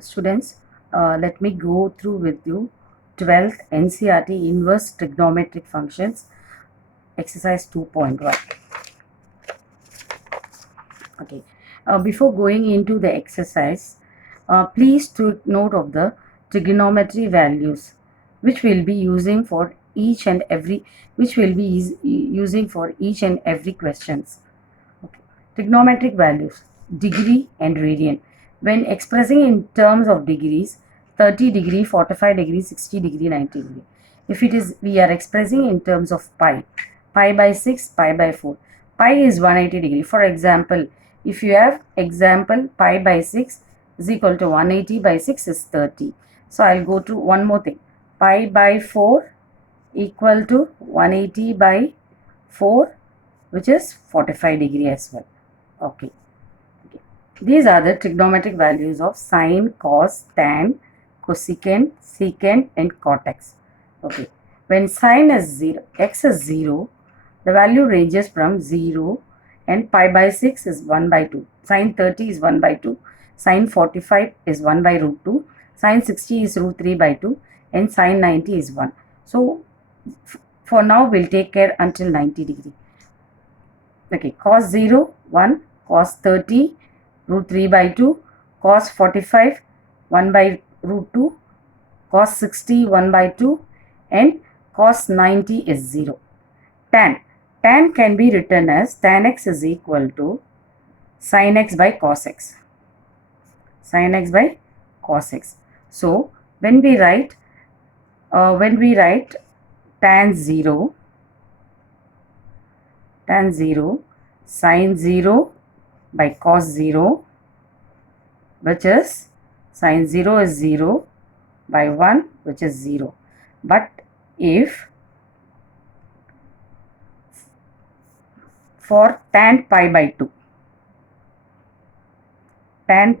Students, let me go through with you 12th NCERT inverse trigonometric functions exercise 2.1. Okay. Before going into the exercise, please take note of the trigonometry values which will be using for each and every using for each and every questions. Okay. Trigonometric values, degree and radian. When expressing in terms of degrees, 30 degree, 45 degree, 60 degree, 90 degree. If it is, we are expressing in terms of pi, pi by 6, pi by 4. Pi is 180 degree. For example, if you have example pi by 6 is equal to 180 by 6 is 30. So I'll go to one more thing. Pi by 4 equal to 180 by 4, which is 45 degree as well. Okay. These are the trigonometric values of sine, cos, tan, cosecant, secant and cot x. Okay. When sine is 0, x is 0, the value ranges from 0 and pi by 6 is 1 by 2. Sine 30 is 1 by 2. Sine 45 is 1 by root 2. Sine 60 is root 3 by 2 and sine 90 is 1. So, for now we'll take care until 90 degree. Okay, cos 0, 1, cos 30, root 3 by 2, cos 45, 1 by root 2, cos 60, 1 by 2 and cos 90 is 0. Tan can be written as tan x is equal to sin x by cos x. Sin x by cos x. So, when we write tan 0, sin 0 by cos 0, which is sin 0 is 0 by 1, which is 0. But if for tan pi by 2, sin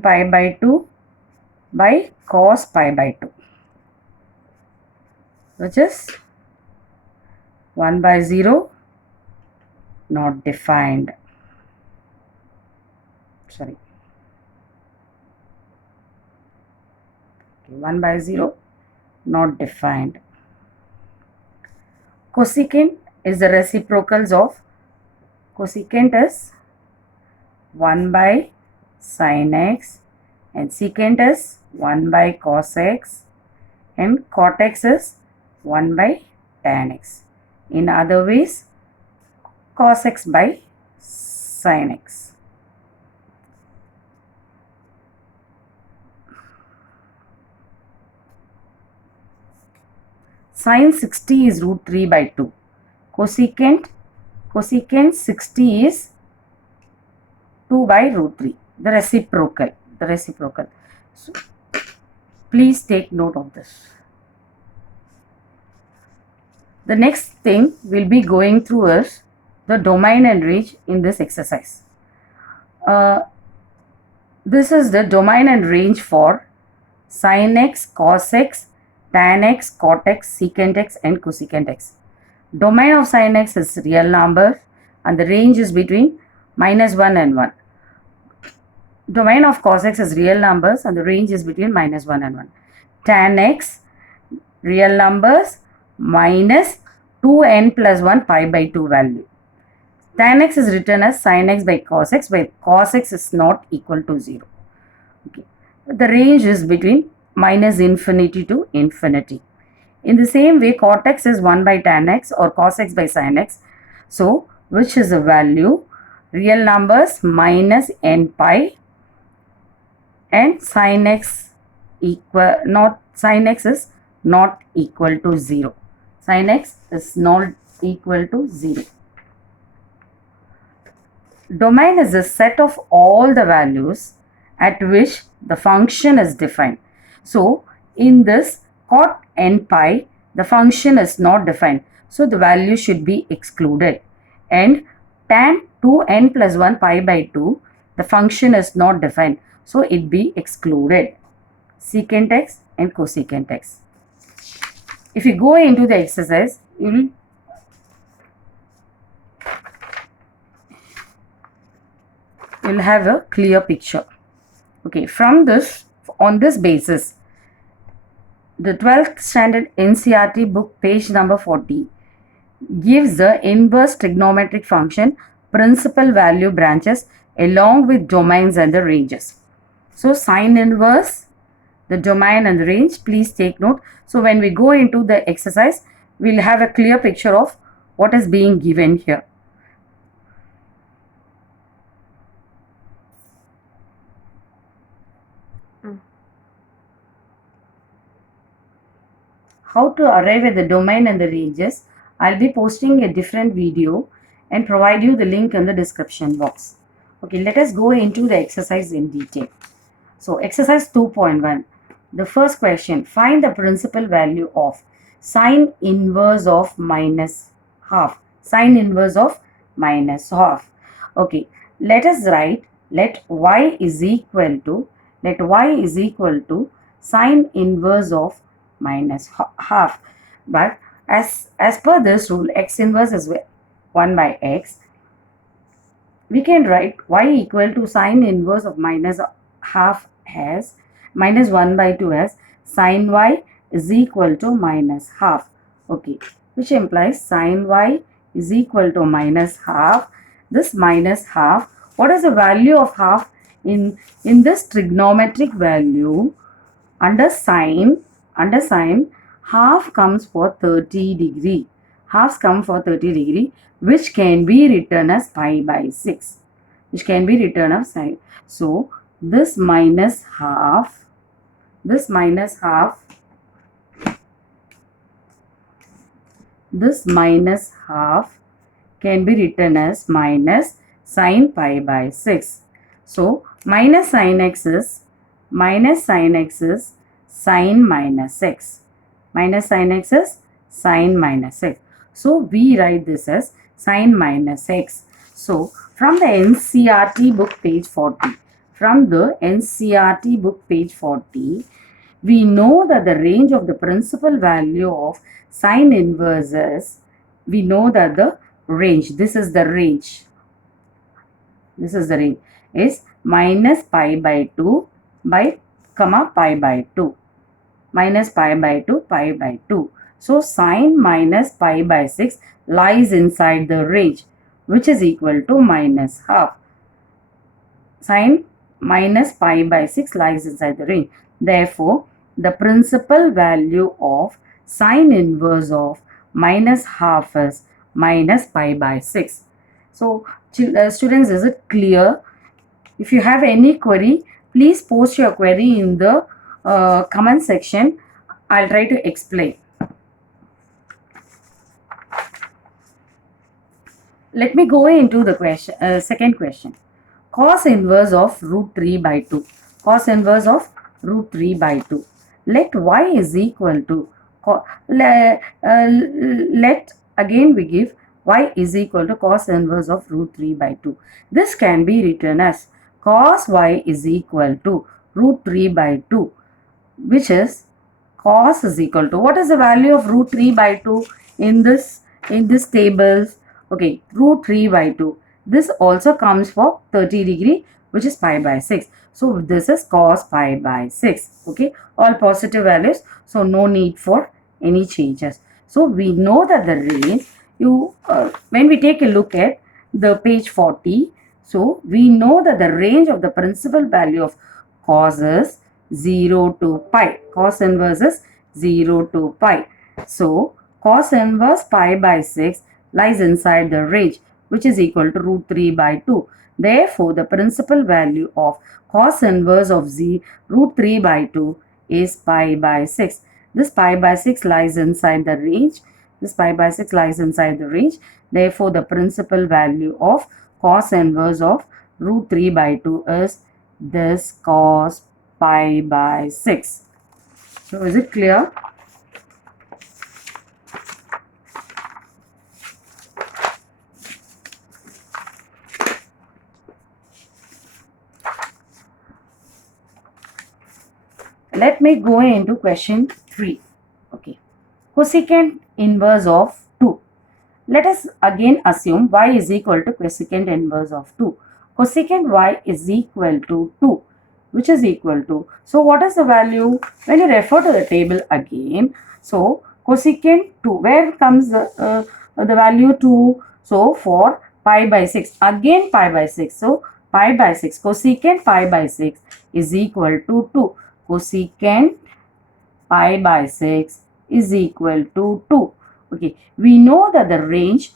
pi by 2 by cos pi by 2, which is 1 by 0, not defined. Sorry. Okay, 1 by 0, not defined. Cosecant is the reciprocals of, cosecant is 1 by sin x and secant is 1 by cos x and cot x is 1 by tan x. In other ways, cos x by sin x. Sin 60 is root 3 by 2. Cosecant 60 is 2 by root 3. The reciprocal. So, please take note of this. The next thing we'll be going through is the domain and range in this exercise. This is the domain and range for sin x, cos x, tan x, cot x, secant x and cosecant x. Domain of sin x is real number and the range is between -1 and 1. Domain of cos x is real numbers and the range is between -1 and 1. Tan x, real numbers minus 2n plus 1 pi by 2 value. Tan x is written as sin x by cos x, where cos x is not equal to 0. Okay. The range is between -infinity to infinity. In the same way, cot x is 1 by tan x or cos x by sin x. So, which is the value? Real numbers minus n pi and sin x is not equal to 0. Sin x is not equal to 0. Domain is a set of all the values at which the function is defined. So, in this cot n pi, the function is not defined. So, the value should be excluded. And tan 2n plus 1 pi by 2, the function is not defined. So, it be excluded. Secant x and cosecant x. If you go into the exercise, you will have a clear picture. Okay, on this basis, the 12th standard NCERT book, page number 40, gives the inverse trigonometric function principal value branches along with domains and the ranges. So sine inverse, the domain and the range, please take note. So when we go into the exercise, we'll have a clear picture of what is being given here. How to arrive at the domain and the ranges, I'll be posting a different video and provide you the link in the description box. Okay, let us go into the exercise in detail. So exercise 2.1, the first question, find the principal value of sine inverse of minus half. Sine inverse of minus half. Okay, let us write, let y is equal to sine inverse of minus half. But as per this rule, x inverse is 1 by x. We can write y equal to sine inverse of minus half as minus 1 by 2 as sine y is equal to minus half. Okay, which implies sine y is equal to minus half. This minus half, what is the value of half in this trigonometric value? Under sine, half comes for 30 degree. Halves come for 30 degree, which can be written as pi by 6. Which can be written as sine. So, this minus half can be written as minus sine pi by 6. So, minus sine x is sine minus x. Minus sine x is sine minus x. So, we write this as sine minus x. So, from the NCERT book page 40, we know that the range of the principal value of sine inverse is, we know that the range, this is the range, is minus pi by 2 by pi by 2. Minus pi by 2, pi by 2. So, sine minus pi by 6 lies inside the range, which is equal to minus half. Sine minus pi by 6 lies inside the range. Therefore, the principal value of sine inverse of minus half is minus pi by 6. So, students, is it clear? If you have any query, please post your query in the comment section. I'll try to explain. Let me go into the question, second question. Cos inverse of root 3 by 2. Cos inverse of root 3 by 2. Let y is equal to, let again we give y is equal to cos inverse of root 3 by 2. This can be written as cos y is equal to root 3 by 2, which is cos is equal to, what is the value of root 3 by 2 in this table? Okay, root 3 by 2. This also comes for 30 degree, which is pi by 6. So, this is cos pi by 6. Okay, all positive values. So, no need for any changes. So, we know that the range, when we take a look at the page 40, so we know that the range of the principal value of cos is 0 to pi. Cos inverse is 0 to pi. So, cos inverse pi by 6 lies inside the range, which is equal to root 3 by 2. Therefore, the principal value of cos inverse of root 3 by 2 is pi by 6. This pi by 6 lies inside the range. Therefore, the principal value of cos inverse of root 3 by 2 is this cos pi by 6. So, is it clear? Let me go into question 3. Okay. Cosecant inverse of 2. Let us again assume y is equal to cosecant inverse of 2. Cosecant y is equal to 2, which is equal to, so what is the value when you refer to the table again? So cosecant 2, where comes the value 2? So for pi by 6, again pi by 6, so pi by 6, cosecant pi by 6 is equal to 2. Cosecant pi by 6 is equal to 2. Okay, we know that the range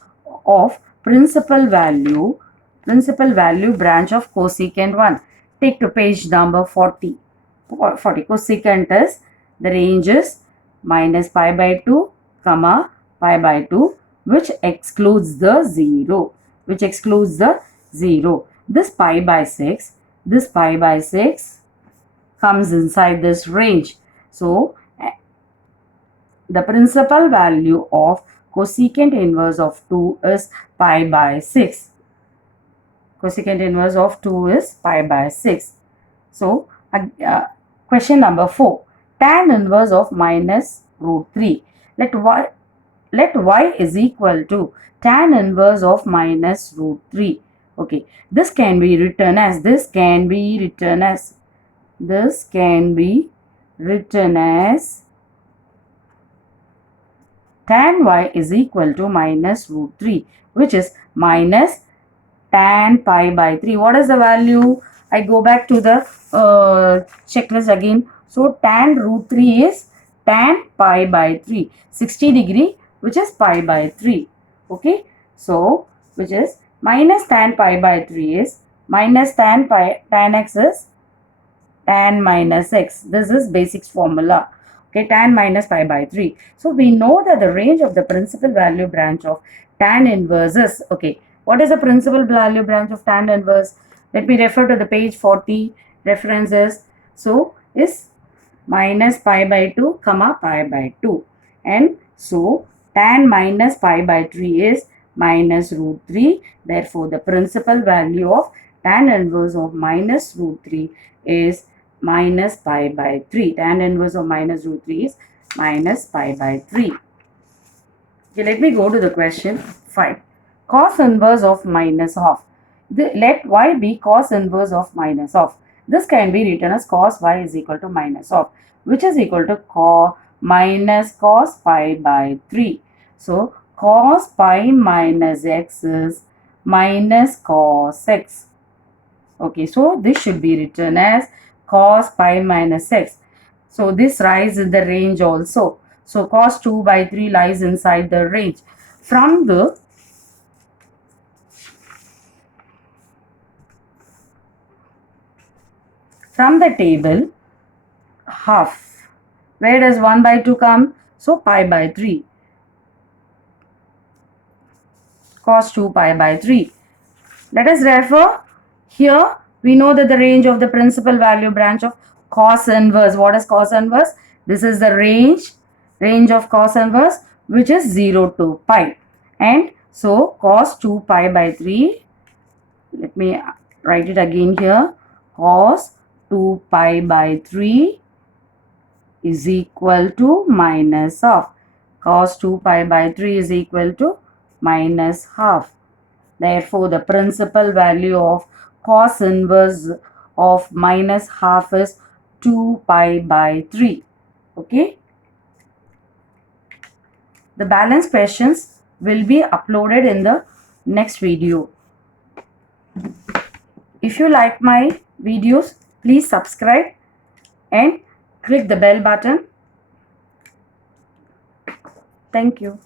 of principal value branch of cosecant 1. Take to page number 40. Cosecant is, the range is minus pi by 2, comma pi by 2, which excludes the 0. This pi by 6 comes inside this range. So the principal value of cosecant inverse of 2 is pi by 6. Cosecant inverse of 2 is pi by 6. So, question number 4. Tan inverse of minus root 3. Let y is equal to tan inverse of minus root 3. Okay, this can be written as tan y is equal to minus root 3, which is minus tan pi by 3. What is the value? I go back to the checklist again. So tan root 3 is tan pi by 3. 60 degree, which is pi by 3. Okay. So which is minus tan pi by 3 is minus tan x is tan minus x. This is basics formula. Okay, tan minus pi by 3. So we know that the range of the principal value branch of tan inverse is, okay, what is the principal value branch of tan inverse? Let me refer to the page 40 references. So is minus pi by 2, comma pi by 2. And so tan minus pi by 3 is minus root 3. Therefore, the principal value of tan inverse of minus root 3 is minus pi by 3. Tan inverse of minus root 3 is minus pi by 3. Okay, let me go to the question 5. Cos inverse of minus half. Let y be cos inverse of minus half. This can be written as cos y is equal to minus half, which is equal to minus cos pi by 3. So, cos pi minus x is minus cos x. Okay, so this should be written as cos pi minus x. So this lies in the range also. So cos 2 by 3 lies inside the range. From the table, half. Where does 1 by 2 come? So pi by 3. Cos 2 pi by 3. Let us refer. Here we know that the range of the principal value branch of cos inverse. What is cos inverse? This is the range of cos inverse, which is 0 to pi. And so cos 2 pi by 3, let me write it again here. Cos 2 pi by 3 is equal to minus half. Cos 2 pi by 3 is equal to minus half. Therefore, the principal value of cos inverse of minus half is 2 pi by 3. Okay. The balance questions will be uploaded in the next video. If you like my videos, please subscribe and click the bell button. Thank you.